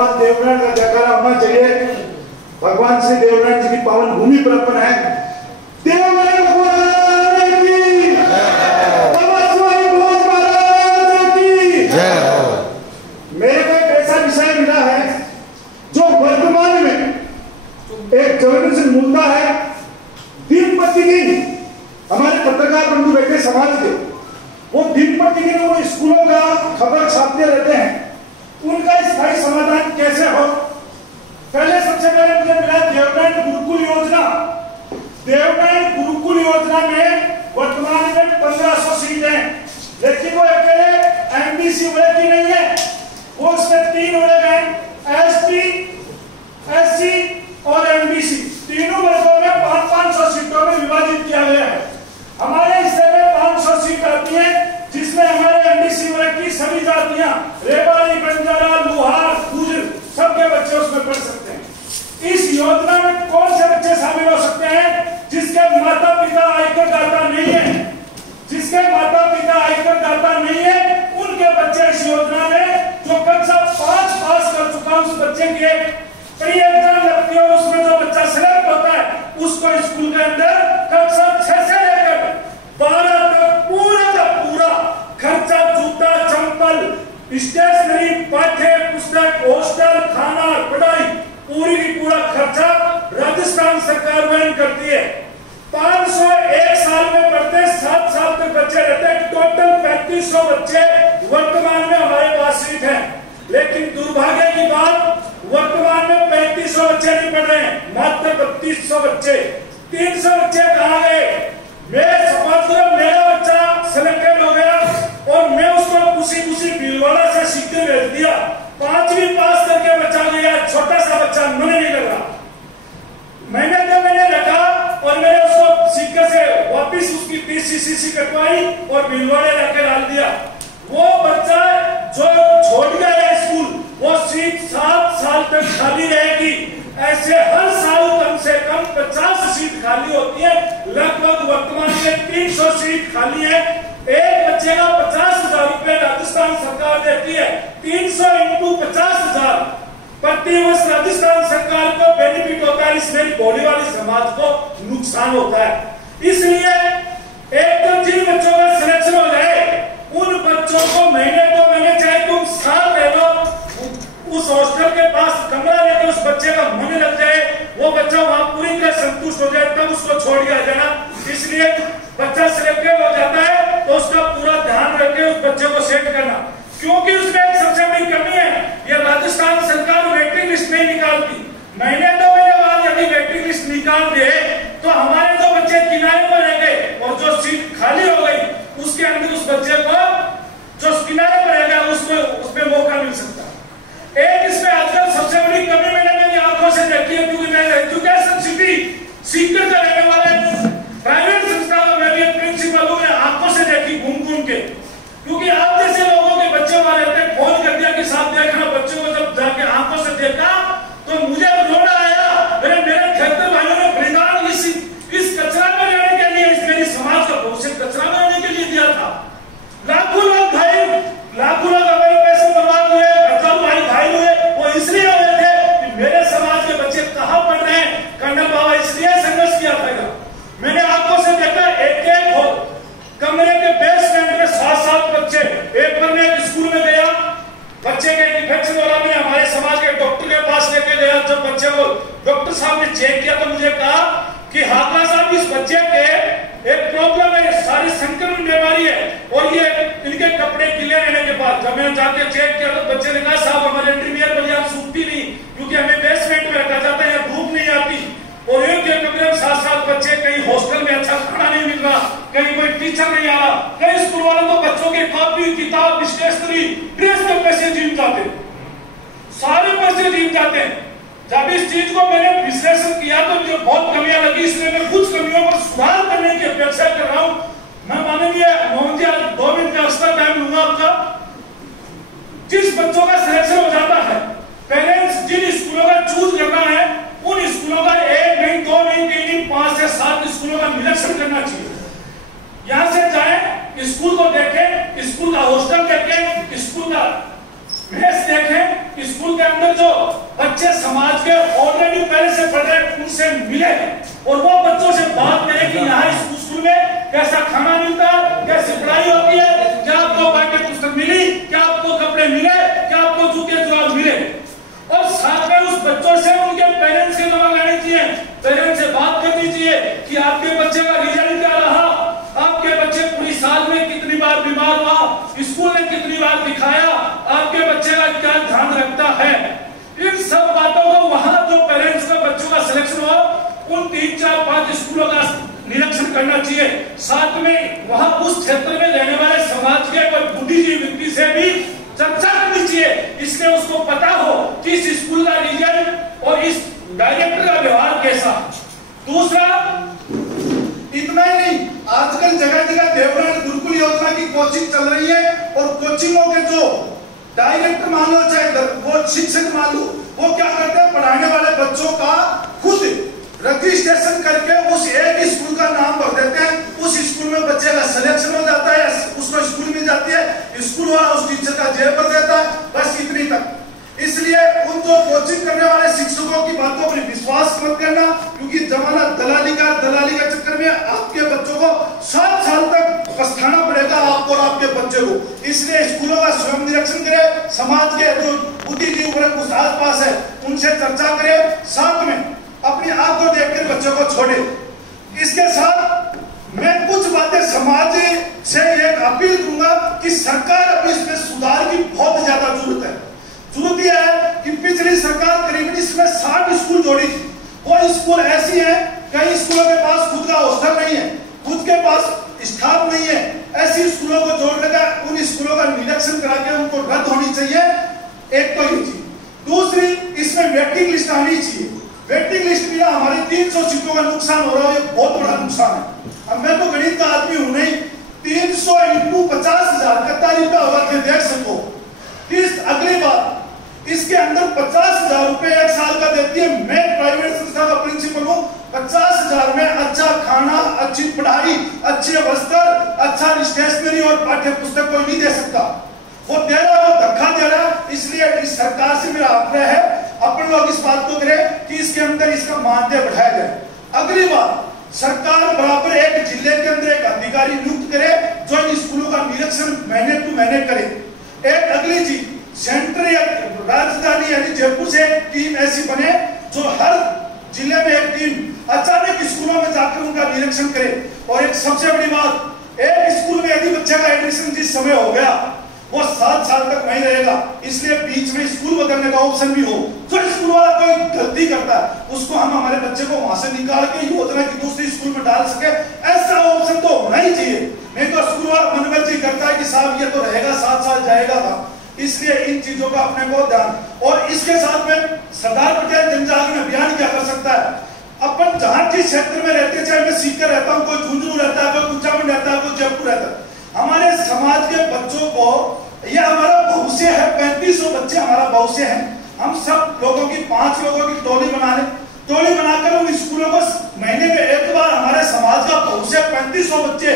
भगवान देवनारायण का जयकारा होना चाहिए। भगवान श्री देवनारायण जी की पावन भूमि पर अपन है। देवनारायण भगवान की मेरे को एक ऐसा विषय मिला है जो वर्तमान में एक जर्नलिस्ट मिलता है। दिन प्रतिदिन हमारे पत्रकार बंधु बैठे समाज के, वो दिन प्रतिदिन वो स्कूलों का खबर छापते रहते हैं। उनका स्थायी समाधान कैसे हो? पहले सबसे पहले मुझे मिला देवनारायण गुरुकुल योजना। देवनारायण गुरुकुल योजना में वर्तमान में 1500 सीट है, लेकिन वो अकेले एमबीसी वर्ग की नहीं है। वो उसमें 3 वर्ग हैं, एसटी, एससी और एमबीसी। तीनों वर्गों में 500 सीटों में विभाजित किया गया है। हमारे हिस्से में 500 सीट आती है, जिसमें हमारे एमबीसी वर्ग की सभी जातियां, रेवाड़ी, बंजारा, लुहार, गुर्जर, सबके बच्चे उसमें पढ़ सकते हैं। इस योजना में कौन से बच्चे शामिल हो सकते हैं? जिसके माता पिता आयकर दाता नहीं है। जिसके माता पिता आयकर दाता नहीं है, उनके बच्चे इस योजना में, जो कक्षा 5 पास कर चुका उस बच्चे के कई एग्जाम लगती है और उसमें जो बच्चा सिलेक्ट होता है उसको स्कूल के अंदर कक्षा 6 से लेकर 12 तक पूरा का पूरा खर्चा, जूता, चंपल, स्टेशनरी, पाठ्य पुस्तक, हॉस्टल, खाना, पढ़ाई, पूरी की पूरा खर्चा राजस्थान सरकार वहन करती है। 500 एक साल में पढ़ते 7 साल तक बच्चे रहते हैं। टोटल 3500 बच्चे वर्तमान में हमारे पास सीट है। लेकिन दुर्भाग्य की बात, वर्तमान में 3500 बच्चे नहीं पढ़ रहे हैं, मात्र 3200 बच्चे। 300 बच्चे कहाँ गए? मैं समझ रहा, मेरा बच्चा सिलेक्टेड हो गया और मैं उसको खुशी भीलवाड़ा से सीखते भेज दिया। 5वीं पास करके बच्चा गया, छोटा सा बच्चा, मन नहीं लग रहा। मैंने रखा और मैंने उसको सीकर से वापिस उसकी पीसीसीसी कटवाई और भीलवाड़े लाके डाल दिया। वो बच्चा जो छोड़ गया स्कूल, वो सीट 7 साल तक खाली रहेगी। ऐसे हर साल कम से कम 50 सीट खाली होती है। लगभग वर्तमान में 300 सीट खाली है। एक बच्चे का 50,000 रुपए राजस्थान सरकार देती है। 300 इंटू 50,000 प्रति वर्ष राजस्थान सरकार को बेनिफिट होता है। इस मेरी बोली वाली समाज को नुकसान होता है। इसलिए एक तो जिन बच्चों का सिलेक्शन हो जाए, उन बच्चों को महीने 2 महीने चाहे तुम साल ले लो, उस हॉस्टल के पास कमरा लेकर उस बच्चे का मन लग जाए, वो बच्चा वहां पूरी तरह संतुष्ट हो जाए, तब उसको छोड़ दिया जाना। इसलिए बच्चा सिलेक्टेड हो जाता है तो उसका पूरा ध्यान रख के उस बच्चे को सेट करना, क्योंकि उसमें एक सबसे बड़ी कमी है, ये राजस्थान सरकार वेटिंग लिस्ट नहीं निकालती। महीने 2 महीने बाद यदि वेटिंग लिस्ट निकाल दे तो हमारे जो बच्चे किनारे पर रह गए और जो सीट खाली हो गई, उसके अंदर उस बच्चे को जो किनारे पर रह गया उसमें मौका मिल सकता है। एक इसमें आजकल सबसे बड़ी कमी मैंने मेरी आंखों से देखी है, क्योंकि मैं एजुकेशन सिटी सीकर का रहने वाला प्राइवेट संस्था का मैं भी प्रिंसिपल हूं। मैं आंखों से देखी घूम के, क्योंकि आप जैसे लोगों के बच्चे वहां रहते हैं, फोन कर दिया कि साहब देखना, बच्चों को जब जाके आंखों से देखा तो मुझे रोना आया। मेरे खेतर भाइयों ने बलिदान इस कचरा में रहने के लिए, इस मेरी समाज का भविष्य कचरा में रहने के लिए दिया था। लाखों लोग हमारे पैसे बर्बाद हुए, हजारों भाई घायल हुए। वो इसलिए हो रहे थे कि मेरे समाज के बच्चे कहां पढ़ रहे हैं। कर्नल बाबा इसलिए संघर्ष किया था। मैंने आंखों से देखा, एक हो कमरे के बेसमेंट में 7 बच्चे। एक बार मैं एक स्कूल में गया, बच्चे के इन्फेक्शन वाला, मैं हमारे समाज के डॉक्टर के पास लेके गया। जब बच्चे को डॉक्टर साहब ने चेक किया तो मुझे कहा कि हाथला साहब, इस बच्चे के एक प्रॉब्लम है, सारी संक्रमण बीमारी है और ये इनके कपड़े गीले रहने के बाद। जब मैंने जाके चेक किया तो बच्चे ने कहा साहब हमारे इंटरमीडिएट बलियान सूखती नहीं, क्योंकि हमें बेसमेंट में रखा जाता है, धूप नहीं आती। और एक कमरे में 7 बच्चे, कहीं हॉस्टल में अच्छा खाना नहीं मिल रहा, कहीं कोई टीचर नहीं आ रहा, कई स्कूल वालों को बच्चों के कॉपी, किताब, स्टेशनरी, ड्रेस के पैसे जीत जाते, सारे पैसे जीत जाते हैं। जब इस चीज को मैंने विश्लेषण किया तो मुझे बहुत कमियां लगी, इसलिए मैं कुछ कमियों पर सुधार करने की अपेक्षा कर रहा हूं। मैं माननीय मोहन जी 2 मिनट का एक्स्ट्रा टाइम लूंगा आपका। जिस बच्चों का सिलेक्शन हो जाता है, पेरेंट्स जिन स्कूलों का चूज करना है, उन स्कूलों का 1 नहीं, 2 नहीं, 3 नहीं, 5 से 7 स्कूलों का निरीक्षण करना चाहिए। यहां से जाए, स्कूल को देखें, स्कूल का हॉस्टल देखें, स्कूल का मेस देखें, स्कूल के अंदर जो बच्चे समाज के ऑलरेडी पहले से पढ़ रहे उनसे मिले और वो बच्चों से बात करें कि यहाँ इस स्कूल में कैसा खाना मिलता है, कैसे पढ़ाई होती है, क्या आपको पाठ्य पुस्तक मिली, क्या आपको कपड़े मिले, क्या आपको जूते जुराब मिले। और साथ में उस बच्चों से उनके पेरेंट्स के नंबर लेने चाहिए, पेरेंट्स से बात करनी चाहिए कि आपके बच्चे का रिजल्ट क्या रहा, आपके बच्चे पूरी साल में कितनी बार बीमार हुआ, स्कूल ने कितनी बार दिखाया, आपके बच्चे का क्या ध्यान रखता है। इन सब बातों को वहां जो पेरेंट्स का बच्चों का सिलेक्शन हो उन 3, 4, 5 स्कूलों का निरीक्षण करना चाहिए। साथ में वहां उस क्षेत्र में रहने वाले समाज के कोई बुद्धिजीवी व्यक्ति से भी चर्चा करनी चाहिए, इसलिए उसको पता हो कि इस स्कूल का रिजल्ट और इस डायरेक्टर का व्यवहार कैसा। दूसरा, इतना ही नहीं, आजकल जगह जगह देवरानी गुरुकुल योजना की कोचिंग चल रही है और कोचिंगों के जो डायरेक्टर मान लो चाहे वो शिक्षक मान लो, वो क्या करते हैं, पढ़ाने वाले बच्चों का खुद रजिस्ट्रेशन करके उस एक स्कूल का नाम भर देते हैं, उस स्कूल में बच्चे का सिलेक्शन हो जाता है, उसको स्कूल मिल जाती है, स्कूल वाला उस टीचर का जेब भर देता है, बस इतनी तक। इसलिए उन जो कोचिंग करने वाले शिक्षकों की बातों पर विश्वास मत करना, क्योंकि जमाना दलाली का चक्कर में आपके बच्चों को 7 साल तक पछताना पड़ेगा, आपको और आपके बच्चे को। इसलिए स्कूलों का स्वयं निरीक्षण करें, समाज के जो बुद्धिजीवी वर्ग उस आसपास है उनसे चर्चा करें, साथ में अपनी आप को देखकर बच्चों को छोड़े। इसके साथ मैं कुछ बातें समाज से एक अपील दूंगा कि सरकार अभी इसमें सुधार की बहुत ज्यादा जरूरत है। जरूरत यह है कि पिछली सरकार करीबन इसमें 60 स्कूल जोड़ी थी, वो स्कूल ऐसी है, कई स्कूलों के पास खुद का हॉस्टल नहीं है, खुद के पास स्टाफ नहीं है, ऐसी स्कूलों को जोड़ने का, उन स्कूलों का निरीक्षण करा के उनको रद्द होनी चाहिए। एक तो ये चीज। दूसरी, इसमें वेटिंग लिस्ट आनी चाहिए। वेटिंग लिस्ट में हमारी 300 सीटों का नुकसान हो रहा है, ये बहुत बड़ा नुकसान है। अब मैं तो गणित का आदमी हूं नहीं, 300 × 50,000 कितना रुपया होगा देख सको। अगली बात, इसके अंदर 50,000 रुपए 1 साल का देती है। मैं प्राइवेट संस्था का प्रिंसिपल हूं, 50,000 में अच्छा खाना, अच्छी पढ़ाई, अच्छे वस्त्र, अच्छा स्टेशनरी और पाठ्य पुस्तक कोई नहीं दे सकता। वो दे रहा है, वो धक्का दे रहा है। इसलिए इस सरकार से मेरा आग्रह है, अपन लोग इस बात को करें कि इसके अंदर इसका मानदेय बढ़ाया जाए। अगली बात, सरकार बराबर एक जिले के अंदर एक अधिकारी नियुक्त करे जो इन स्कूलों का निरीक्षण महीने टू महीने करे। एक अगली चीज, सेंटर या राजधानी यानी जयपुर से एक टीम ऐसी बने जो हर जिले में एक टीम अचानक स्कूलों में जाकर उनका निरीक्षण करे। और एक सबसे बड़ी बात, एक स्कूल में यदि बच्चे का एडमिशन जिस समय हो गया वो 7 साल तक नहीं रहेगा, इसलिए बीच में स्कूल बदलने का ऑप्शन भी हो। जो स्कूल वाला कोई गलती करता है उसको हम हमारे बच्चे को वहां से निकाल के योजना की दूसरी स्कूल में डाल सके, ऐसा ऑप्शन तो होना ही चाहिए। नहीं तो स्कूल वाला मनमर्जी करता है कि साहब ये तो रहेगा, 7 साल जाएगा था। इसलिए इन चीजों का अपने को ध्यान। और इसके साथ में सरदार पटेल जनजागरण अभियान क्या कर सकता है। अपन जहां जिस क्षेत्र में रहते, चाहे मैं सीकर रहता हूँ, कोई झुंझुनू रहता है, कोई कुचामन रहता है, कोई जयपुर रहता है, हमारे समाज के बच्चों को, यह हमारा भविष्य है, 3500 बच्चे हमारा भविष्य है। हम सब लोगों की 5 लोगों की टोली बना ले, टोली बनाकर उन स्कूलों को महीने में एक बार हमारे समाज का भविष्य 3500 बच्चे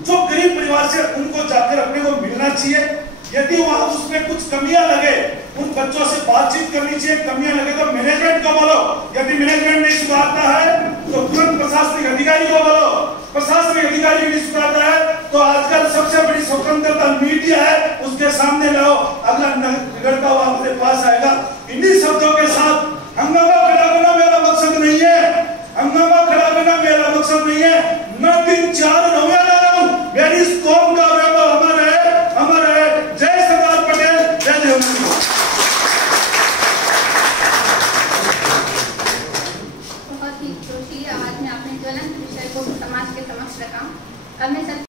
जो गरीब परिवार से, उनको जाकर अपने को मिलना चाहिए। यदि वहां उसमें कुछ कमियां लगे, उन बच्चों से बातचीत करनी चाहिए। कमियां लगे तो मैनेजमेंट को बोलो, यदि मैनेजमेंट नहीं सुधारता है तो तुरंत प्रशासनिक अधिकारी को बोलो, प्रशासनिक अधिकारी नहीं सुधारता है तो आजकल सबसे बड़ी स्वतंत्रता मीडिया है, उसके सामने लाओ, अगला बिगड़ता हुआ हमारे पास आएगा। इन्हीं शब्दों के साथ हंगामा खड़ा करना मेरा मकसद नहीं है, हंगामा खड़ा करना मेरा मकसद नहीं है। मैं 3-4 नौया ला रहा हूं, मेरी इस कौम का वैभव हमारा है। जय सरदार पटेल, जय जवान। बहुत ही जोशीली आवाज में आपने ज्वलंत विषय को समाज के समक्ष रखा। अब मैं